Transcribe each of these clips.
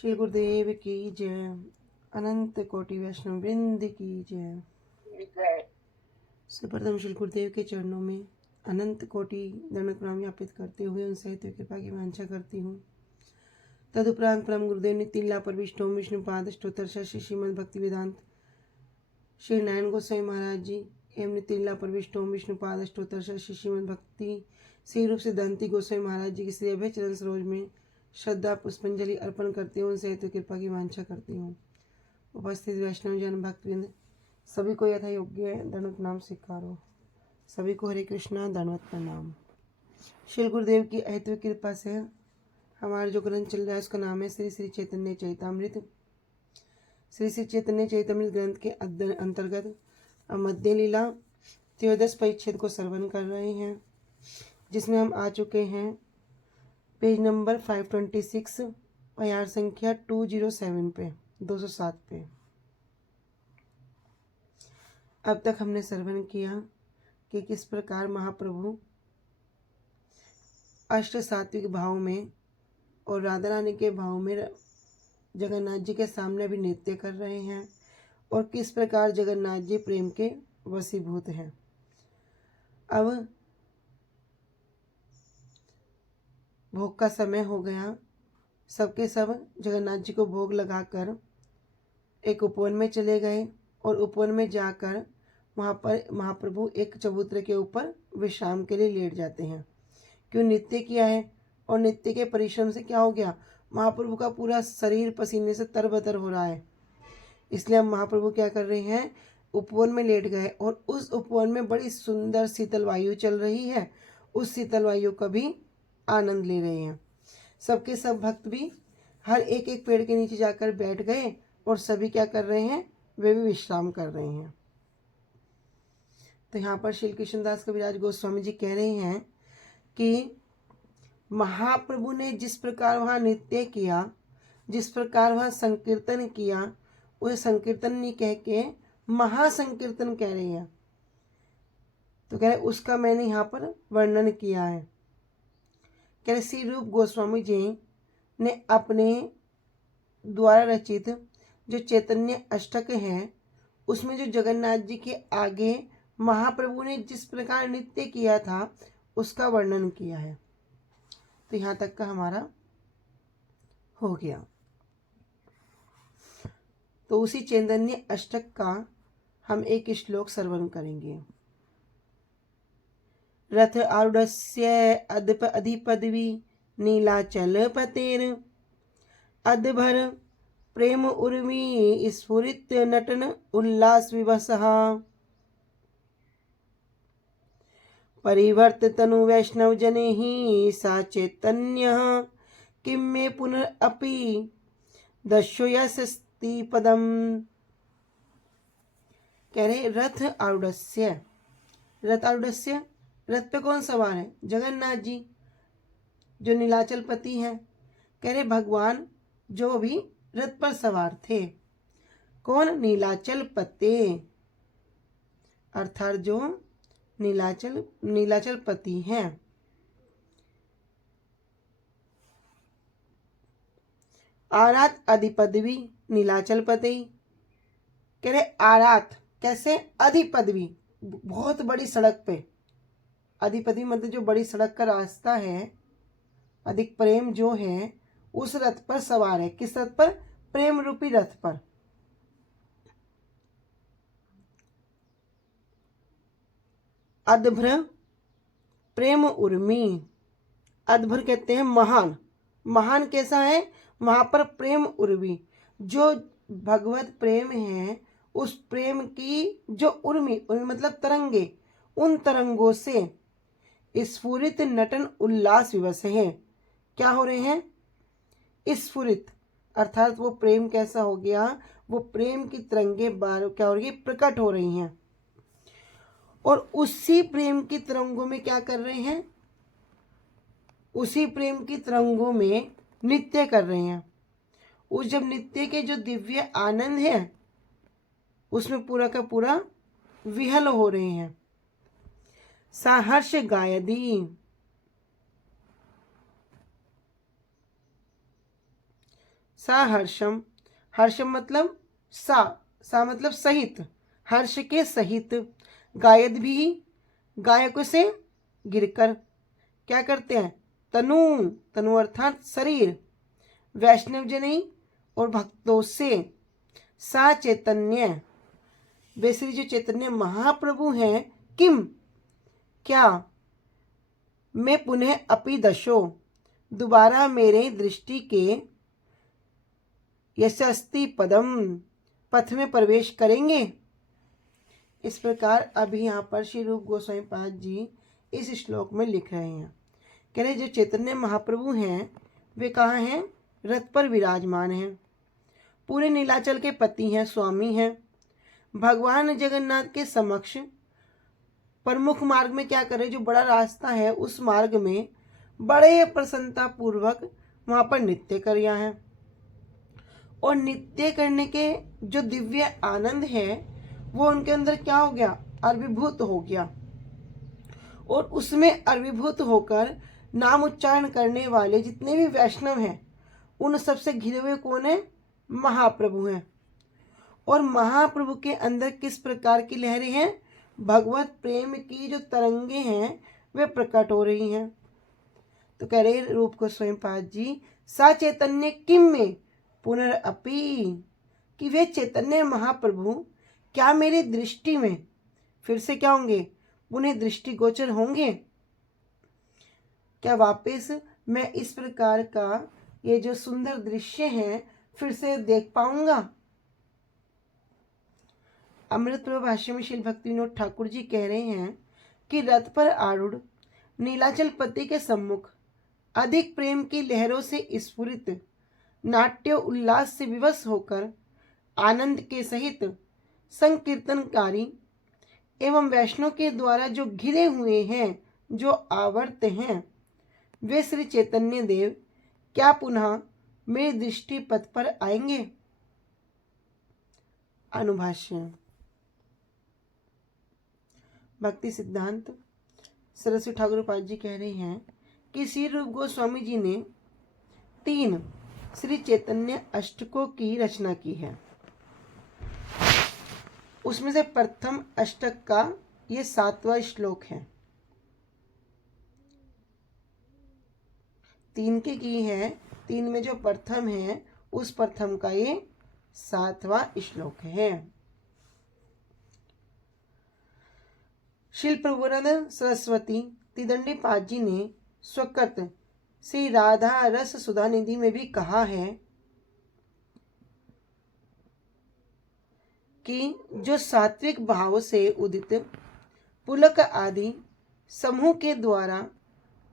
श्री गुरुदेव की जय। अनंत कोटि वैष्णव वृंद की जय। सर्वप्रथम श्री गुरुदेव के चरणों में अनंत कोटि दंडवत प्रणाम ज्ञापित करते हुए उनसे कृपा की वांछा करती हूँ। तदुपरांत परम गुरुदेव ने तिल्ला पर विष्णुपाद अष्टोत्तर श्रीमद भक्ति वेदांत श्री नारायण गोस्वामी महाराज जी एवं तिल्ला पर विष्णुपाद अष्टोत्तर श्रीमद भक्ति श्री रूप सिद्धांति गोस्वामी महाराज जी की श्री अभय चरण सरोज में श्रद्धा पुष्पांजलि अर्पण करते हुए उनसे कृपा की वांछा करती हूँ। उपस्थित वैष्णव जन भक्तवृंद सभी को यथा योग्य दंडवत नाम स्वीकारो। सभी को हरे कृष्णा दंडवत प्रणाम। श्री गुरुदेव की अहेतु कृपा से हमारा जो ग्रंथ चल रहा है उसका नाम है श्री श्री चैतन्य चैतामृत। श्री श्री चैतन्य चैतामृत ग्रंथ के अंतर्गत मध्य लीला त्रयोदश परिच्छेद को श्रवण कर रहे हैं, जिसमें हम आ चुके हैं पेज नंबर 526 प्यार संख्या 207 पे 207 पे। अब तक हमने श्रवण किया कि किस प्रकार महाप्रभु अष्ट सात्विक भाव में और राधा रानी के भाव में जगन्नाथ जी के सामने भी नृत्य कर रहे हैं और किस प्रकार जगन्नाथ जी प्रेम के वशीभूत हैं। अब भोग का समय हो गया, सबके सब जगन्नाथ जी को भोग लगाकर एक उपवन में चले गए और उपवन में जाकर वहाँ पर महाप्रभु एक चबूतरे के ऊपर विश्राम के लिए लेट जाते हैं। क्यों? नृत्य किया है और नृत्य के परिश्रम से क्या हो गया, महाप्रभु का पूरा शरीर पसीने से तरबतर हो रहा है। इसलिए हम महाप्रभु क्या कर रहे हैं, उपवन में लेट गए और उस उपवन में बड़ी सुंदर शीतल वायु चल रही है। उस शीतल वायु का भी आनंद ले रहे हैं। सबके सब भक्त भी हर एक एक पेड़ के नीचे जाकर बैठ गए और सभी क्या कर रहे हैं, वे भी विश्राम कर रहे हैं। तो यहाँ पर श्री कृष्णदास कविराज गोस्वामी जी कह रहे हैं कि महाप्रभु ने जिस प्रकार वहाँ नृत्य किया, जिस प्रकार वहाँ संकीर्तन किया, उसे संकीर्तन नहीं कह के महासंकीर्तन कह रहे हैं। तो कह रहे उसका मैंने यहाँ पर वर्णन किया है। कह रहे श्री रूप गोस्वामी जी ने अपने द्वारा रचित जो चैतन्य अष्टक है उसमें जो जगन्नाथ जी के आगे महाप्रभु ने जिस प्रकार नृत्य किया था उसका वर्णन किया है। तो यहाँ तक का हमारा हो गया। तो उसी चैतन्य अष्टक का हम एक श्लोक श्रवण करेंगे। रथ आरूढ़स्य अदप अधिपदवी नीलाचल पतेर अदभर प्रेम उर्मी स्फुरित नटन उल्लास विवसः परिवर्त तनु वैष्णव जने ही सा चैतन्य किम मे पुनरअपि दस्यो यस्ति पदम। कह रहे रथ आरूढ़स्य, रथ आरूढ़स्य, रथ पे कौन सवार है, जगन्नाथ जी जो नीलाचल पति हैं। कह रहे भगवान जो भी रथ पर सवार थे, कौन, नीलाचल पते, अर्थात जो नीलाचल पति हैं। आरात अधिपदवी नीलाचल पति। कह रहे आरात कैसे, अधिपदवी बहुत बड़ी सड़क पे, अधिपति मतलब जो बड़ी सड़क का रास्ता है, अधिक प्रेम जो है उस रथ पर सवार है। किस रथ पर, प्रेम रूपी रथ पर। अद्भ्र प्रेम उर्मी, अद्भुत कहते हैं महान, महान कैसा है, वहां पर प्रेम उर्मी जो भगवत प्रेम है उस प्रेम की जो उर्मी, उर्मी मतलब तरंगे, उन तरंगों से स्फुरित नटन उल्लास विवश है। क्या हो रहे हैं, स्फुरित अर्थात वो प्रेम कैसा हो गया, वो प्रेम की तरंगे बार क्या हो रही, प्रकट हो रही हैं और उसी प्रेम की तरंगों में क्या कर रहे हैं, उसी प्रेम की तरंगों में नृत्य कर रहे हैं। उस जब नृत्य के जो दिव्य आनंद है उसमें पूरा का पूरा विहल हो रहे हैं। साहर्ष गायदी, सा हर्षम, हर्षम मतलब सा मतलब सहित, हर्ष के सहित, गायद भी, गायकों से गिरकर क्या करते हैं, तनु, तनु अर्थात शरीर, वैष्णव जनी और भक्तों से, सा चैतन्य, वे श्री जो चैतन्य महाप्रभु हैं, किम क्या, मैं पुनः अपि दशो, दोबारा मेरे दृष्टि के, यशस्ति पदम, पथ में प्रवेश करेंगे। इस प्रकार अभी यहाँ पर श्री रूप गोस्वामी पाद जी इस श्लोक में लिख रहे हैं। कह रहे जो चैतन्य महाप्रभु हैं वे कहाँ हैं, रथ पर विराजमान हैं, पूरे नीलाचल के पति हैं, स्वामी हैं, भगवान जगन्नाथ के समक्ष प्रमुख मार्ग में क्या करे, जो बड़ा रास्ता है उस मार्ग में बड़े प्रसन्नता पूर्वक वहां पर नृत्य कर रहा है। और नृत्य करने के जो दिव्य आनंद है वो उनके अंदर क्या हो गया, अभिभूत हो गया। और उसमें अभिभूत होकर नाम उच्चारण करने वाले जितने भी वैष्णव हैं उन सबसे घिरे हुए कौन है, महाप्रभु हैं। और महाप्रभु के अंदर किस प्रकार की लहरें हैं, भगवत प्रेम की जो तरंगे हैं वे प्रकट हो रही हैं। तो कह रहे रूप गोस्वामी पाद जी, सा चैतन्य किम में पुनरअपि, कि वे चैतन्य महाप्रभु क्या मेरी दृष्टि में फिर से क्या होंगे, पुनः दृष्टि गोचर होंगे, क्या वापस मैं इस प्रकार का ये जो सुंदर दृश्य है फिर से देख पाऊंगा। अमृत प्रभु भाष्य में श्री भक्ति विनोद ठाकुर जी कह रहे हैं कि रथ पर आरूढ़ नीलाचल पति के सम्मुख अधिक प्रेम की लहरों से स्फुरित नाट्य उल्लास से विवश होकर आनंद के सहित संकीर्तनकारी एवं वैष्णव के द्वारा जो घिरे हुए हैं, जो आवर्त हैं, वे श्री चैतन्य देव क्या पुनः मेरे दृष्टि पथ पर आएंगे। अनुभाष्य। भक्ति सिद्धांत सरस्वती ठाकुर पाद जी कह रहे हैं कि श्री रूप गोस्वामी जी ने 3 श्री चैतन्य अष्टकों की रचना की है। उसमें से प्रथम अष्टक का ये 7वां श्लोक है। 3 की है, 3 में जो प्रथम है उस प्रथम का ये 7वां श्लोक है। श्री प्रभुनंद सरस्वती त्रिदंडी पाद जी ने स्वकृत श्री राधा रस सुधा निधि में भी कहा है कि जो सात्विक भाव से उदित पुलक आदि समूह के द्वारा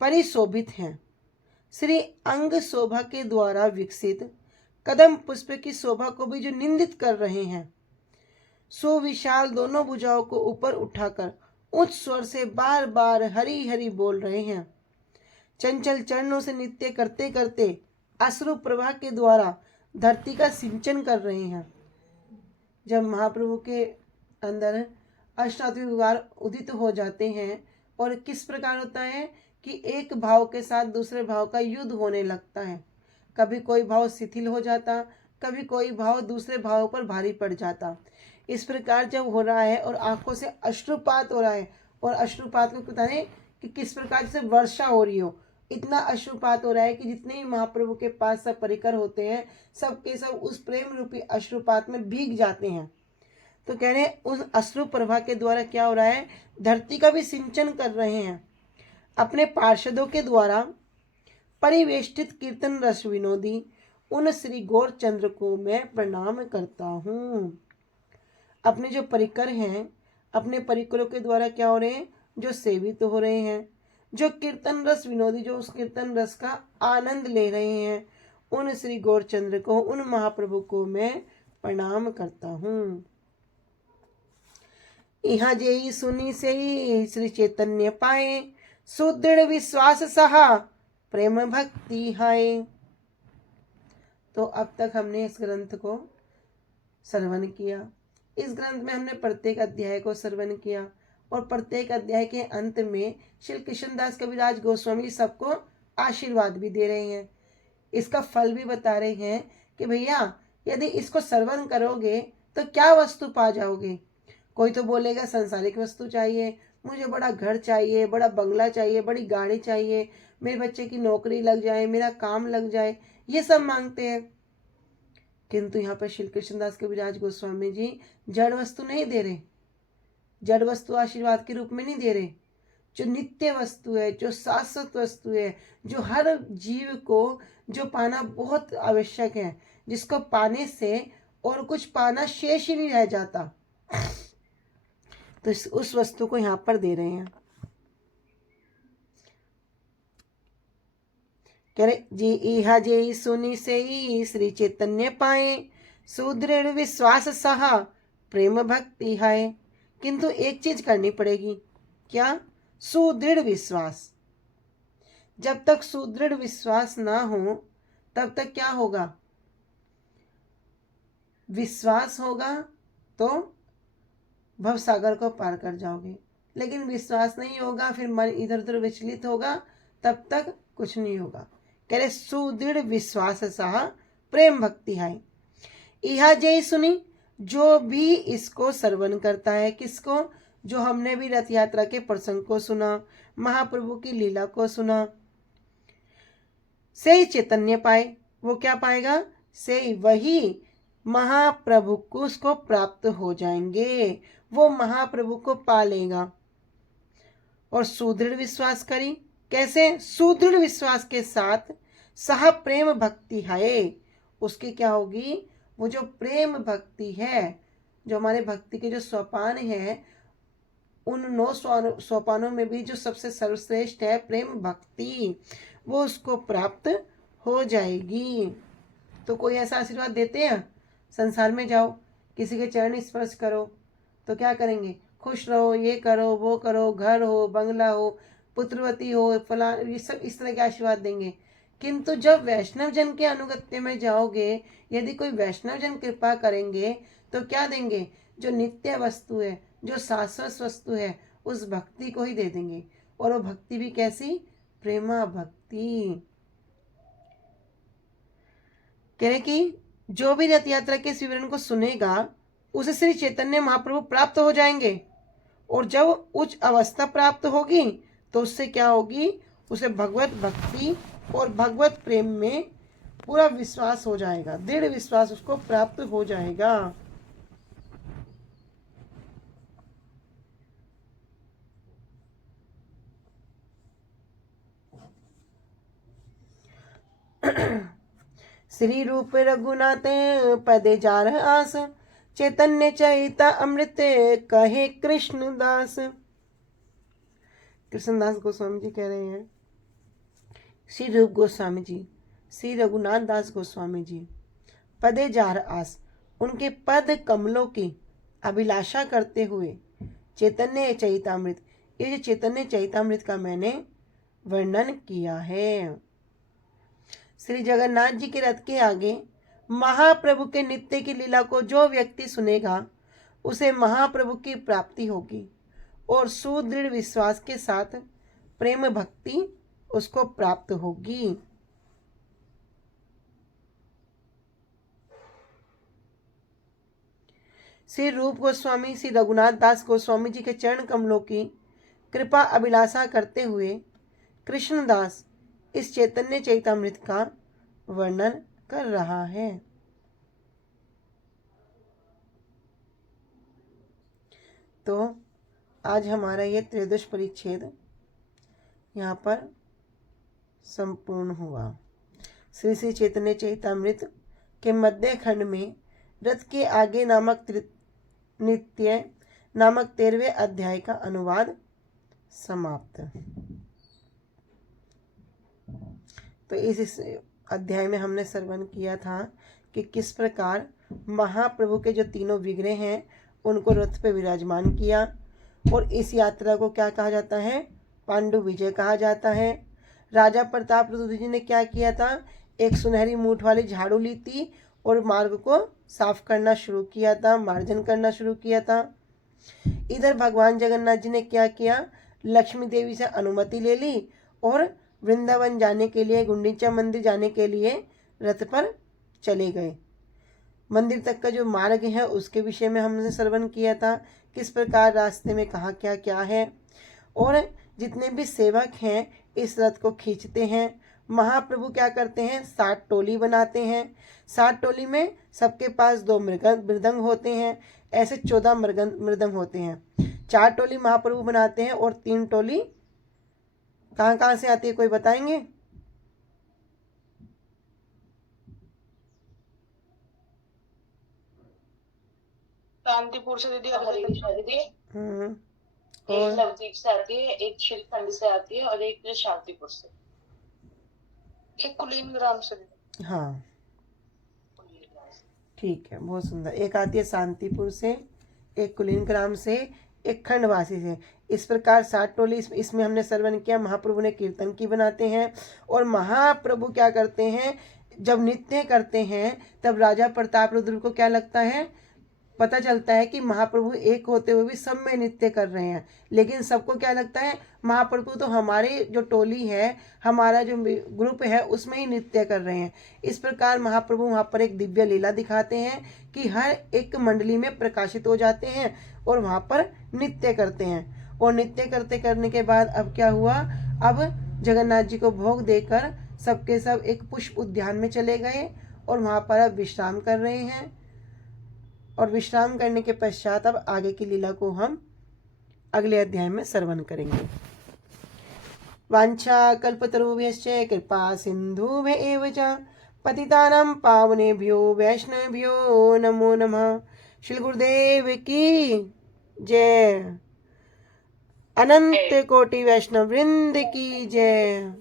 परिशोभित हैं, श्री अंग शोभा के द्वारा विकसित कदम पुष्प की शोभा को भी जो निंदित कर रहे हैं, सो विशाल दोनों भुजाओं को ऊपर उठाकर उच्च स्वर से बार बार हरि हरि बोल रहे हैं, चंचल चरणों से नृत्य करते करते अश्रु प्रवाह के द्वारा धरती का सिंचन कर रहे हैं। जब महाप्रभु के अंदर अष्टात्विक विकार उदित हो जाते हैं और किस प्रकार होता है कि एक भाव के साथ दूसरे भाव का युद्ध होने लगता है, कभी कोई भाव शिथिल हो जाता, कभी कोई भाव दूसरे भाव पर भारी पड़ जाता। इस प्रकार जब हो रहा है और आंखों से अश्रुपात हो रहा है, और अश्रुपात को पता नहीं कि किस प्रकार से वर्षा हो रही हो, इतना अश्रुपात हो रहा है कि जितने भी महाप्रभु के पास सब परिकर होते हैं सब के सब उस प्रेम रूपी अश्रुपात में भीग जाते हैं। तो कह रहे हैं उस अश्रु प्रभा के द्वारा क्या हो रहा है, धरती का भी सिंचन कर रहे हैं। अपने पार्षदों के द्वारा परिवेष्टित कीर्तन रस विनोदी उन श्री गौरचंद्र को मैं प्रणाम करता हूँ। अपने जो परिकर हैं, अपने परिकरों के द्वारा क्या हो रहे हैं, जो सेवित हो रहे हैं, जो कीर्तन रस विनोदी, जो उस कीर्तन रस का आनंद ले रहे हैं, उन श्री गौरचंद्र को, उन महाप्रभु को मैं प्रणाम करता हूँ। यहाँ जेई सुनी से ही श्री चैतन्य पाए, सुदृढ़ विश्वास सहा प्रेम भक्ति हाय। तो अब तक हमने इस ग्रंथ को श्रवण किया। इस ग्रंथ में हमने प्रत्येक अध्याय को श्रवण किया और प्रत्येक अध्याय के अंत में श्री कृष्णदास कविराज गोस्वामी सबको आशीर्वाद भी दे रहे हैं। इसका फल भी बता रहे हैं कि भैया यदि इसको श्रवण करोगे तो क्या वस्तु पा जाओगे। कोई तो बोलेगा संसारिक वस्तु चाहिए, मुझे बड़ा घर चाहिए, बड़ा बंगला चाहिए, बड़ी गाड़ी चाहिए, मेरे बच्चे की नौकरी लग जाए, मेरा काम लग जाए, ये सब मांगते हैं। किंतु यहाँ पर श्री कृष्णदास कविराज गोस्वामी जी जड़ वस्तु नहीं दे रहे, जड़ वस्तु आशीर्वाद के रूप में नहीं दे रहे। जो नित्य वस्तु है, जो शाश्वत वस्तु है, जो हर जीव को जो पाना बहुत आवश्यक है, जिसको पाने से और कुछ पाना शेष ही नहीं रह जाता, तो उस वस्तु को यहाँ पर दे रहे हैं। कह रहे जी इहा जे सुनी से श्री चैतन्य पाए, सुदृढ़ विश्वास सहा प्रेम भक्ति है। किंतु एक चीज करनी पड़ेगी, क्या? सुदृढ़ विश्वास। जब तक सुदृढ़ विश्वास ना हो तब तक क्या होगा? विश्वास होगा तो भवसागर को पार कर जाओगे, लेकिन विश्वास नहीं होगा, फिर मन इधर उधर विचलित होगा, तब तक कुछ नहीं होगा। कह रहे सुदृढ़ विश्वास सहा प्रेम भक्ति है। यह जय सुनी, जो भी इसको श्रवण करता है, किसको? जो हमने भी रथ यात्रा के प्रसंग को सुना, महाप्रभु की लीला को सुना, से चैतन्य पाए। वो क्या पाएगा? से वही महाप्रभु को उसको प्राप्त हो जाएंगे, वो महाप्रभु को पा लेगा। और सुदृढ़ विश्वास करी, कैसे? सुदृढ़ विश्वास के साथ सह प्रेम भक्ति है, उसकी क्या होगी? वो जो प्रेम भक्ति है, जो हमारे भक्ति के जो सोपान है, उन 9 सोपानों में भी जो सबसे सर्वश्रेष्ठ है प्रेम भक्ति, वो उसको प्राप्त हो जाएगी। तो कोई ऐसा आशीर्वाद देते हैं? संसार में जाओ, किसी के चरण स्पर्श करो तो क्या करेंगे? खुश रहो, ये करो, वो करो, घर हो, बंगला हो, पुत्रवती हो, फला, ये सब इस तरह के आशीर्वाद देंगे। किंतु जब वैष्णव जन के अनुगत्य में जाओगे, यदि कोई वैष्णव जन कृपा करेंगे तो क्या देंगे? जो नित्य वस्तु है, जो शाश्वत वस्तु है, उस भक्ति को ही दे देंगे। और वो भक्ति भी कैसी? प्रेमा भक्ति। कह रहे कि जो भी रथ यात्रा के विवरण को सुनेगा उसे श्री चैतन्य महाप्रभु प्राप्त हो जाएंगे। और जब उच्च अवस्था प्राप्त होगी तो उससे क्या होगी? उसे भगवत भक्ति और भगवत प्रेम में पूरा विश्वास हो जाएगा, दृढ़ विश्वास उसको प्राप्त हो जाएगा। श्री रूप रघुनाथ पदे जार आस, चैतन्य चैता अमृत कहे कृष्णदास। कृष्णदास गोस्वामी जी कह रहे हैं, श्री रूप गोस्वामी जी, श्री रघुनाथ दास गोस्वामी जी पदे जार आस, उनके पद कमलों की अभिलाषा करते हुए चैतन्य चैतामृत, ये जो चैतन्य चैतामृत का मैंने वर्णन किया है। श्री जगन्नाथ जी के रथ के आगे महाप्रभु के नित्य की लीला को जो व्यक्ति सुनेगा उसे महाप्रभु की प्राप्ति होगी और सुदृढ़ विश्वास के साथ प्रेम भक्ति उसको प्राप्त होगी। श्री रूप गोस्वामी, श्री रघुनाथ दास गोस्वामी जी के चरण कमलों की कृपा अभिलाषा करते हुए कृष्णदास इस चैतन्य चैतामृत का वर्णन कर रहा है। तो आज हमारा ये त्रयोदश परिच्छेद यहाँ पर संपूर्ण हुआ। श्री श्री चैतन्य चैतामृत के मध्य खंड में रथ के आगे नामक नित्य नामक 13वें अध्याय का अनुवाद समाप्त। तो इस अध्याय में हमने श्रवण किया था कि किस प्रकार महाप्रभु के जो तीनों विग्रह हैं उनको रथ पे विराजमान किया। और इस यात्रा को क्या कहा जाता है? पांडु विजय कहा जाता है। राजा प्रताप रुद्र जी ने क्या किया था? एक सुनहरी मूठ वाली झाड़ू ली थी और मार्ग को साफ करना शुरू किया था, मार्जन करना शुरू किया था। इधर भगवान जगन्नाथ जी ने क्या किया? लक्ष्मी देवी से अनुमति ले ली और वृंदावन जाने के लिए, गुंडीचा मंदिर जाने के लिए रथ पर चले गए। मंदिर तक का जो मार्ग है उसके विषय में हमने श्रवण किया था, किस प्रकार रास्ते में कहाँ क्या क्या है। और जितने भी सेवक हैं इस रथ को खींचते हैं। महाप्रभु क्या करते हैं, 7 टोली बनाते हैं। 7 टोली में सबके पास 2 मृदंग होते हैं, ऐसे 14 मृदंग होते हैं। 4 टोली महाप्रभु बनाते हैं और 3 टोली कहाँ कहाँ से आती है, कोई बताएंगे? शांतिपुर से दीदी, दीदी एक और नवदीप से आती है, एक श्रीखंड से आती है और एक शांतिपुर से, एक कुलीन ग्राम से। हाँ ठीक है, बहुत सुंदर। एक आती है शांतिपुर से, एक कुलीन ग्राम से, एक खंडवासी से। इस प्रकार 7 टोली इसमें हमने श्रवण किया। महाप्रभु ने कीर्तन की बनाते हैं। और महाप्रभु क्या करते हैं, जब नृत्य करते हैं तब राजा प्रताप रुद्र को क्या लगता है, पता चलता है कि महाप्रभु एक होते हुए भी सब में नृत्य कर रहे हैं। लेकिन सबको क्या लगता है, महाप्रभु तो हमारे जो टोली है, हमारा जो ग्रुप है उसमें ही नृत्य कर रहे हैं। इस प्रकार महाप्रभु वहाँ पर एक दिव्य लीला दिखाते हैं कि हर एक मंडली में प्रकाशित हो जाते हैं और वहाँ पर नृत्य करते हैं। और नृत्य करने के बाद अब क्या हुआ, अब जगन्नाथ जी को भोग देकर सबके सब एक पुष्प उद्यान में चले गए और वहाँ पर अब विश्राम कर रहे हैं। और विश्राम करने के पश्चात अब आगे की लीला को हम अगले अध्याय में श्रवण करेंगे। वांछा कल्पतरुभ्यश्च कृपा सिन्धुभ्य च पतितानां पावनेभ्यो वैष्णवेभ्यो नमो नमः। श्री गुरुदेव की जय। अनंत कोटि वैष्णव वृंद की जय।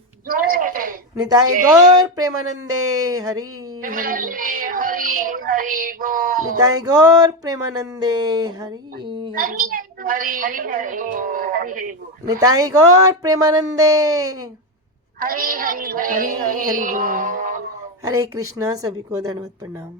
निताय गौर प्रेमानंदे हरि हरि। निताय गौर प्रेमानंदे हरि हरि। निताय गौर प्रेमानंदे हरि हरि हरि। हरे कृष्णा। सभी को दंडवत प्रणाम।